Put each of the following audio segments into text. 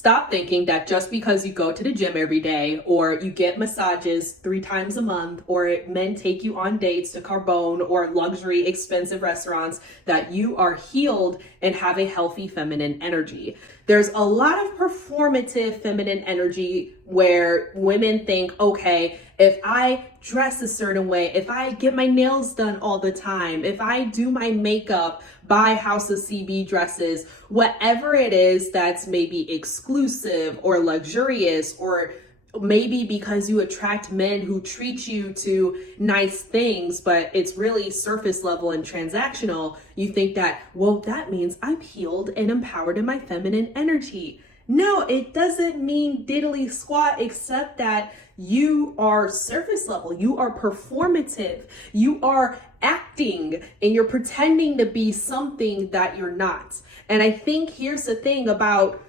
Stop thinking that just because you go to the gym every day or you get massages 3 times a month or men take you on dates to Carbone or luxury expensive restaurants that you are healed and have a healthy feminine energy. There's a lot of performative feminine energy where women think, okay, if I dress a certain way, if I get my nails done all the time, if I do my makeup, buy House of CB dresses, whatever it is that's maybe exclusive or luxurious, or maybe because you attract men who treat you to nice things, but it's really surface level and transactional, you think that, well, that means I'm healed and empowered in my feminine energy. No, it doesn't mean diddly squat, except that you are surface level, you are performative, you are acting, and you're pretending to be something that you're not. And I think here's the thing about,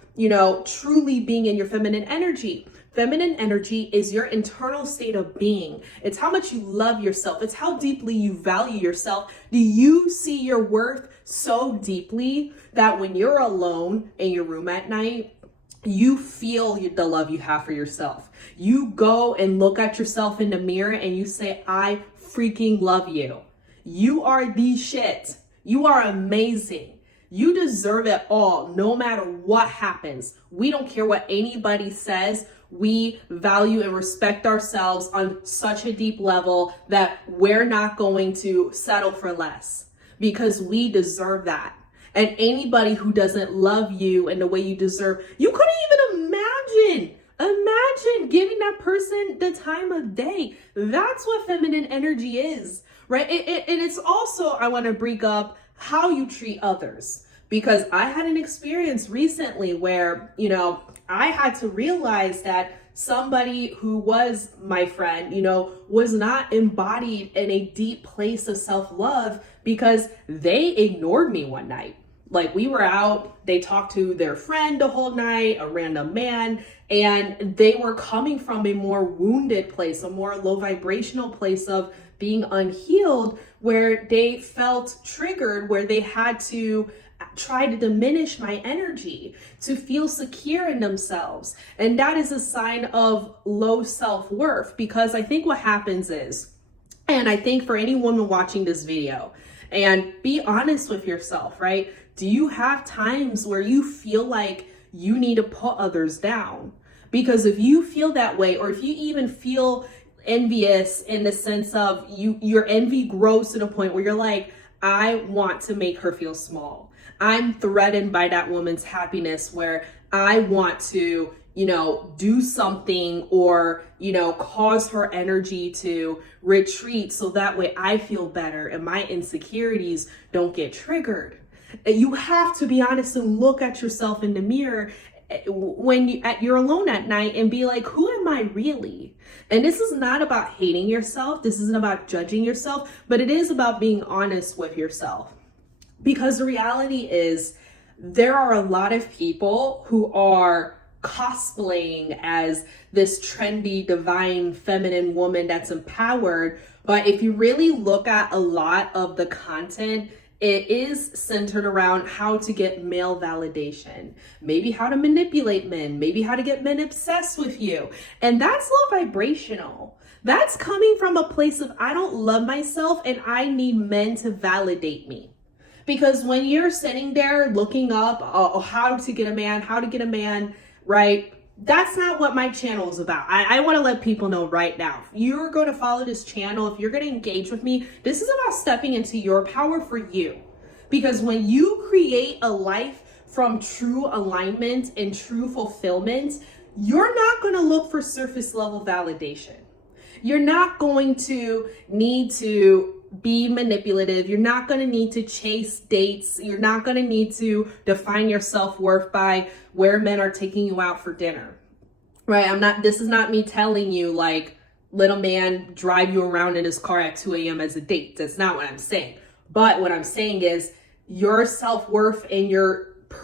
truly being in your feminine energy. Feminine energy is your internal state of being. It's how much you love yourself. It's how deeply you value yourself. Do you see your worth so deeply that when you're alone in your room at night, you feel the love you have for yourself? You go and look at yourself in the mirror and you say, I freaking love you. You are the shit. You are amazing. You deserve it all, no matter what happens. We don't care what anybody says. We value and respect ourselves on such a deep level that we're not going to settle for less, because we deserve that. And anybody who doesn't love you in the way you deserve, you couldn't even imagine giving that person the time of day. That's what feminine energy is, right? And it's also, I want to bring up how you treat others, because I had an experience recently where, I had to realize that somebody who was my friend, was not embodied in a deep place of self-love because they ignored me one night. Like, we were out, they talked to their friend the whole night, a random man, and they were coming from a more wounded place, a more low vibrational place of being unhealed, where they felt triggered, where they had to try to diminish my energy to feel secure in themselves. And that is a sign of low self-worth, because I think what happens is, and I think for any woman watching this video, and be honest with yourself, right? Do you have times where you feel like you need to put others down? Because if you feel that way, or if you even feel envious in the sense of your envy grows to the point where you're like, I want to make her feel small. I'm threatened by that woman's happiness, where I want to, do something or, cause her energy to retreat so that way I feel better and my insecurities don't get triggered. You have to be honest and look at yourself in the mirror when you're alone at night and be like, who am I really? And this is not about hating yourself. This isn't about judging yourself, but it is about being honest with yourself. Because the reality is, there are a lot of people who are cosplaying as this trendy, divine, feminine woman that's empowered. But if you really look at a lot of the content, it is centered around how to get male validation, maybe how to manipulate men, maybe how to get men obsessed with you. And that's low vibrational. That's coming from a place of, I don't love myself and I need men to validate me. Because when you're sitting there looking up how to get a man, right? That's not what my channel is about. I want to let people know right now, if you're going to follow this channel, if you're going to engage with me, this is about stepping into your power for you. Because when you create a life from true alignment and true fulfillment, you're not going to look for surface level validation. You're not going to need to be manipulative. You're not going to need to chase dates. You're not going to need to define your self-worth by where men are taking you out for dinner, right? This is not me telling you like, let a man drive you around in his car at 2 a.m. as a date. That's not what I'm saying. But what I'm saying is your self-worth and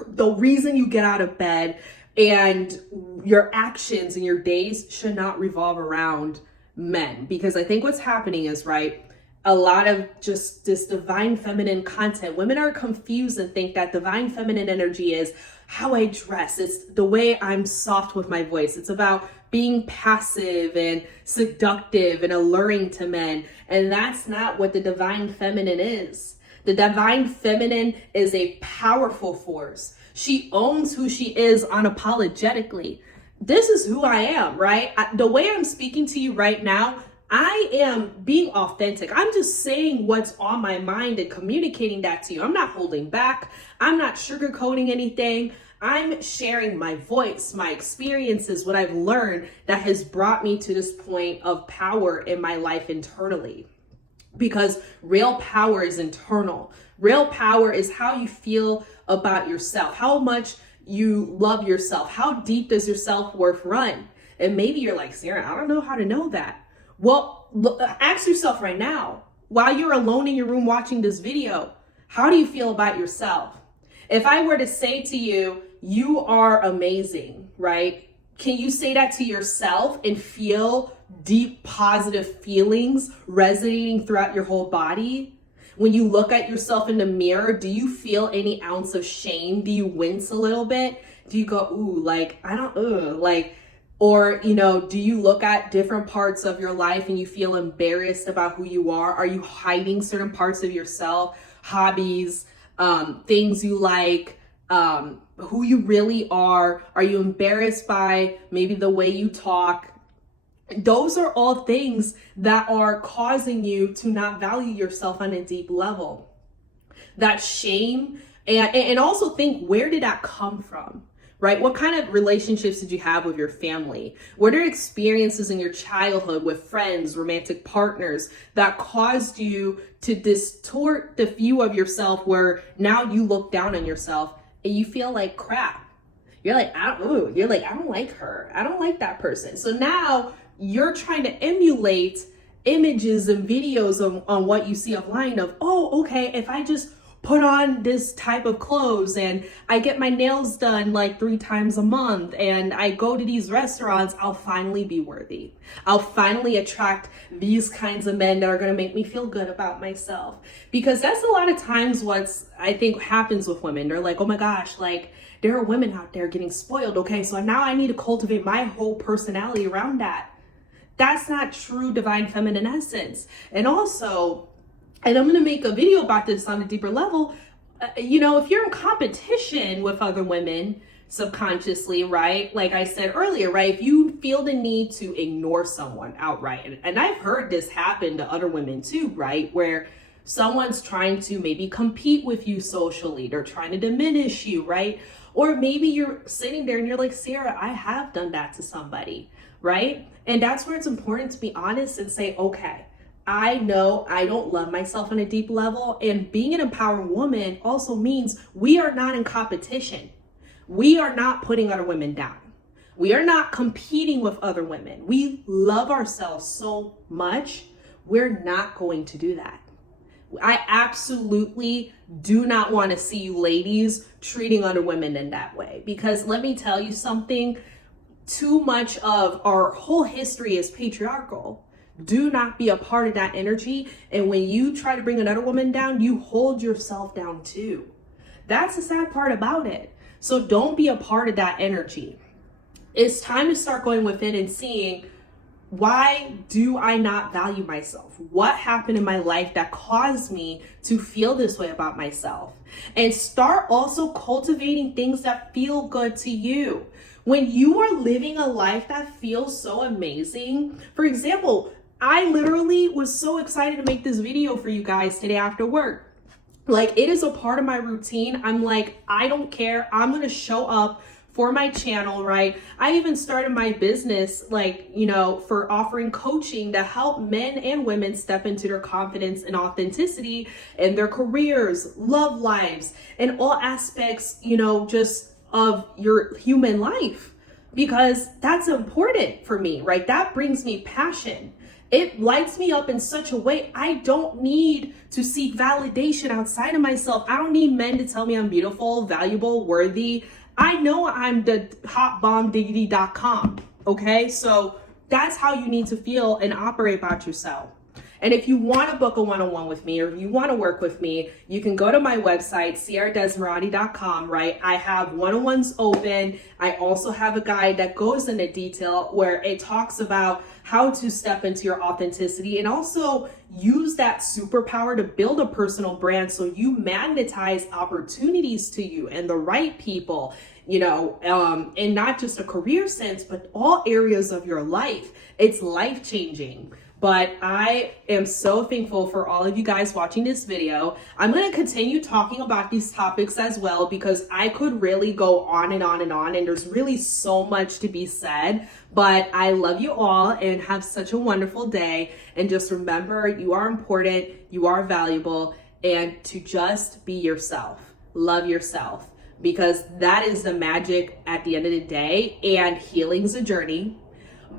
the reason you get out of bed and your actions and your days should not revolve around men. Because I think what's happening is, right, a lot of just this divine feminine content. Women are confused and think that divine feminine energy is, how I dress. It's the way I'm soft with my voice. It's about being passive and seductive and alluring to men. And that's not what the divine feminine is. The divine feminine is a powerful force. She owns who she is unapologetically. This is who I am, right? The way I'm speaking to you right now, I am being authentic. I'm just saying what's on my mind and communicating that to you. I'm not holding back. I'm not sugarcoating anything. I'm sharing my voice, my experiences, what I've learned that has brought me to this point of power in my life internally. Because real power is internal. Real power is how you feel about yourself, how much you love yourself, how deep does your self-worth run? And maybe you're like, Sarah, I don't know how to know that. Well, look, ask yourself right now, while you're alone in your room watching this video, how do you feel about yourself? If I were to say to you, you are amazing, right? Can you say that to yourself and feel deep positive feelings resonating throughout your whole body? When you look at yourself in the mirror, do you feel any ounce of shame? Do you wince a little bit? Do you go, ooh, like, I don't, like, or, you know, do you look at different parts of your life and you feel embarrassed about who you are? Are you hiding certain parts of yourself, hobbies, things you like, who you really are? Are you embarrassed by maybe the way you talk? Those are all things that are causing you to not value yourself on a deep level. That shame, and also think, where did that come from? Right? What kind of relationships did you have with your family? What are experiences in your childhood with friends, romantic partners that caused you to distort the view of yourself where now you look down on yourself and you feel like crap? You're like, I don't like her. I don't like that person. So now you're trying to emulate images and videos on what you see online of, oh, okay, if I just put on this type of clothes and I get my nails done like 3 times a month and I go to these restaurants, I'll finally be worthy. I'll finally attract these kinds of men that are going to make me feel good about myself. Because that's a lot of times what's, I think, happens with women. They're like, oh my gosh, like there are women out there getting spoiled. Okay, so now I need to cultivate my whole personality around that. That's not true divine feminine essence. And also, and I'm going to make a video about this on a deeper level, you know, if you're in competition with other women subconsciously, right? Like I said earlier, right? If you feel the need to ignore someone outright, and I've heard this happen to other women too, right? Where someone's trying to maybe compete with you socially, they're trying to diminish you, right? Or maybe you're sitting there and you're like, Sarah, I have done that to somebody, right? And that's where it's important to be honest and say, okay, I know I don't love myself on a deep level. And being an empowering woman also means we are not in competition. We are not putting other women down. We are not competing with other women. We love ourselves so much. We're not going to do that. I absolutely do not want to see you ladies treating other women in that way. Because let me tell you something, too much of our whole history is patriarchal. Do not be a part of that energy. And when you try to bring another woman down, you hold yourself down too. That's the sad part about it. So don't be a part of that energy. It's time to start going within and seeing, why do I not value myself? What happened in my life that caused me to feel this way about myself? And start also cultivating things that feel good to you. When you are living a life that feels so amazing, for example, I literally was so excited to make this video for you guys today after work. Like, it is a part of my routine. I'm like, I don't care. I'm going to show up for my channel, right? I even started my business, like, you know, for offering coaching to help men and women step into their confidence and authenticity in their careers, love lives, and all aspects, you know, just of your human life, because that's important for me, right? That brings me passion. It lights me up in such a way. I don't need to seek validation outside of myself. I don't need men to tell me I'm beautiful, valuable, worthy. I know I'm the hotbombdiggity.com. Okay. So that's how you need to feel and operate about yourself. And if you want to book a one-on-one with me, or if you want to work with me, you can go to my website, sierradesmirati.com, right? I have one-on-ones open. I also have a guide that goes into detail where it talks about how to step into your authenticity and also use that superpower to build a personal brand so you magnetize opportunities to you and the right people, in not just a career sense, but all areas of your life. It's life-changing. But I am so thankful for all of you guys watching this video. I'm going to continue talking about these topics as well, because I could really go on and on and on, and there's really so much to be said. But I love you all and have such a wonderful day. And just remember, you are important, you are valuable, and to just be yourself. Love yourself, because that is the magic at the end of the day. And healing's a journey,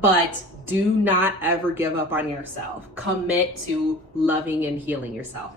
but do not ever give up on yourself. Commit to loving and healing yourself.